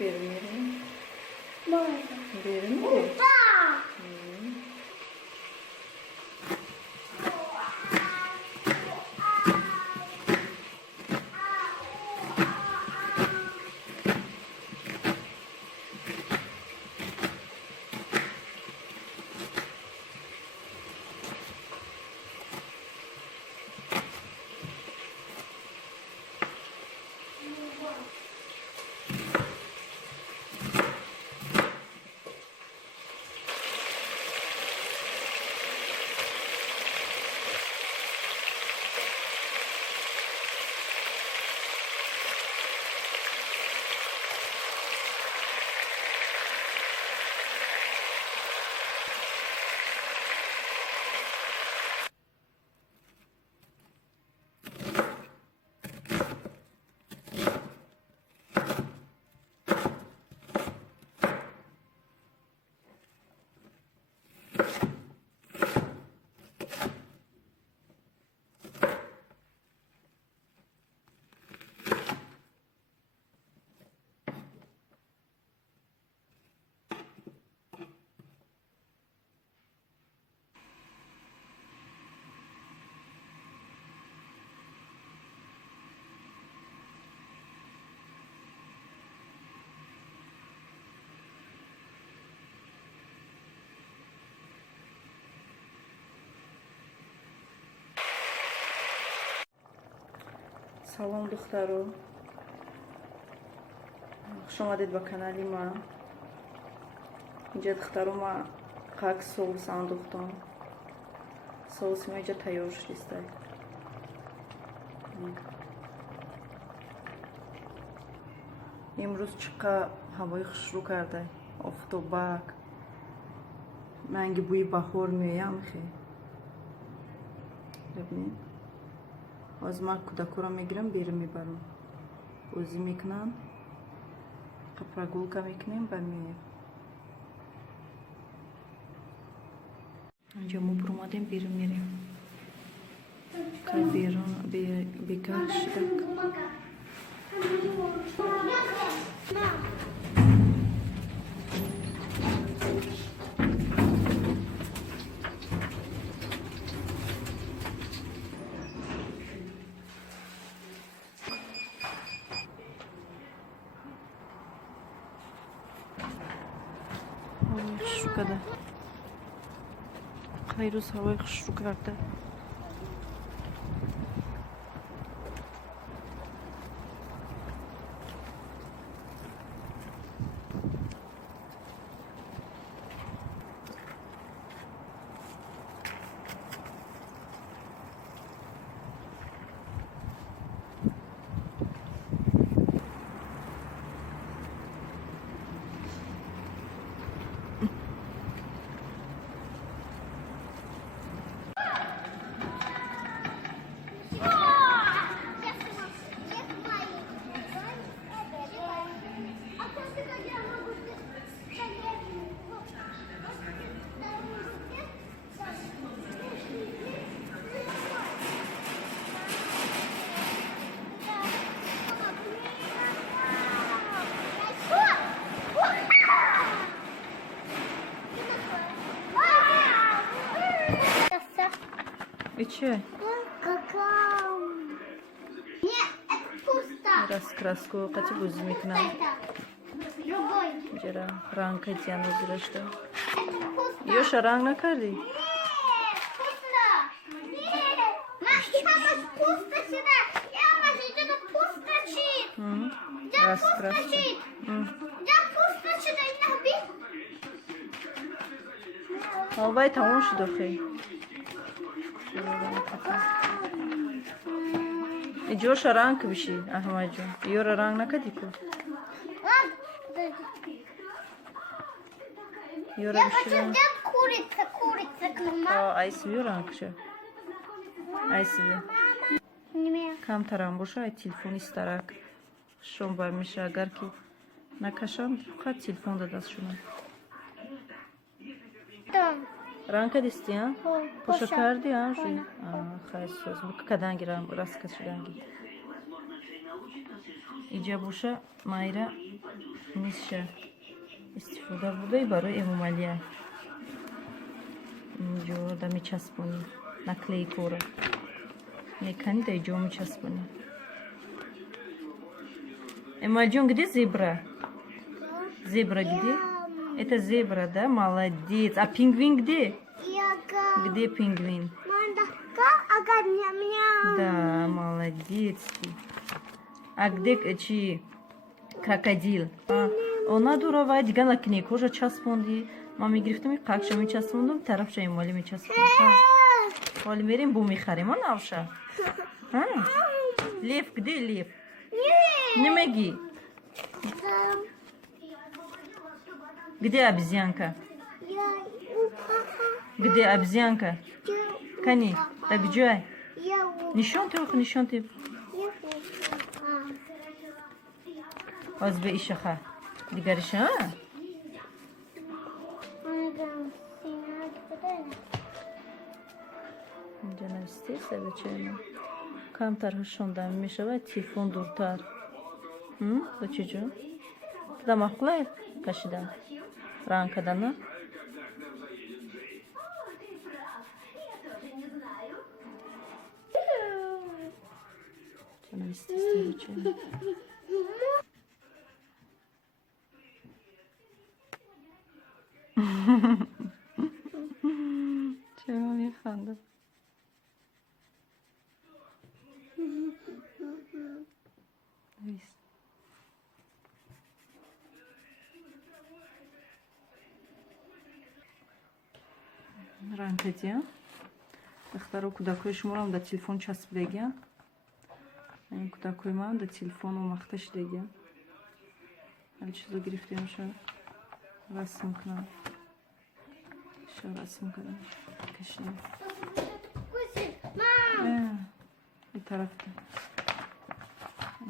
Vermeyelim. Böyle. Verin mi? سلام دخترو، خوش آمدید با کانالی ما. اینجا دخترو ما قاق صوص انداختم. صوص ما اینجا تیار شده. امروز چقدر هوای خوش رو کرده، آفتابک، منگی بوی بهار میایم خیلی. ببینید از ما کودکو را میگیرم بیرون میبرم، اوزی میکنم، قپرگولکا میکنیم برمیایم. اینجا ما برمادیم بیرون میریم. که بیرون بیکار شدک. Şu kadar. Kayrus havayı şu kadar. И че? Какао. Нет, это пусто. Раскраску хочу возьмить на. Другой. Жера ранг идеально зря. Это пусто. Ёша ранг на карди? Нет, пусто. Нет. Мама, пусто сюда. Мама, это пусто чит. Да, пусто чит. Да, пусто сюда. Албай тамом шуд хей. Иҷоша ранг биши, Аҳмадҷон. Ёра ранг накади ку? Ёра биши ранг. Я хочу курица к мама. Айсиби ранг ша. Айсиби. Кам тарам боша, ай телефони старак. Шон бармеша, агар ки накашам, фақат телефон да даст шуна. Ранка дисти, а? Поша карди, а? Хайр соз. Каданги раска шуданги. Иҷа боша, майра نیست استفاده بوده برای امومالیه اینجا دا میچسبونی نکلی کوره میکنی دا اینجا میچسبونی اموال جون گدی زебра где это зебра да молодец а пингвин где где пингвин да молодец ты а где чи крокодил она дура диган лакни кожа часпонди ма мегирифтам қакша мечаспондам тарафша эмоли мечаспондам ҳоли мерим бу мехарем а навша лев где лев немеги где обезьянка где обезьянка кани так джой нишон ты азбе ишаха дигариша ҷанависти сабачаи камтар ҳушонда мешавад телефон дуртар ба чӣ ҷо да мақулай кашидан ранг кардана ҷанависти сабачаи чего механдам ранг кадия дахтаро кӯдакои шуморам да телефон часпидагия ин кӯдакои ман да телефон омахта шидагия ҳар чизо гирифтемша расм кунам расм кунам кашидам и тарафта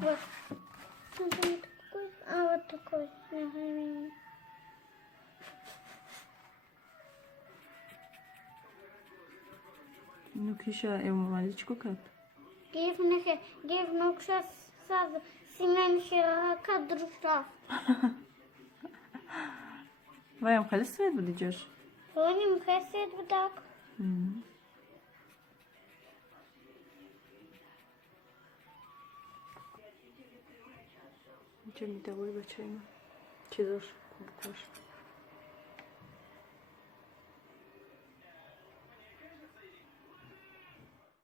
вот такой ну киша эмомаличко кад гевнокша саз сименша кадрушав ваям хали свет буди ҷош оним хасед будак чё не давай бачаи чизош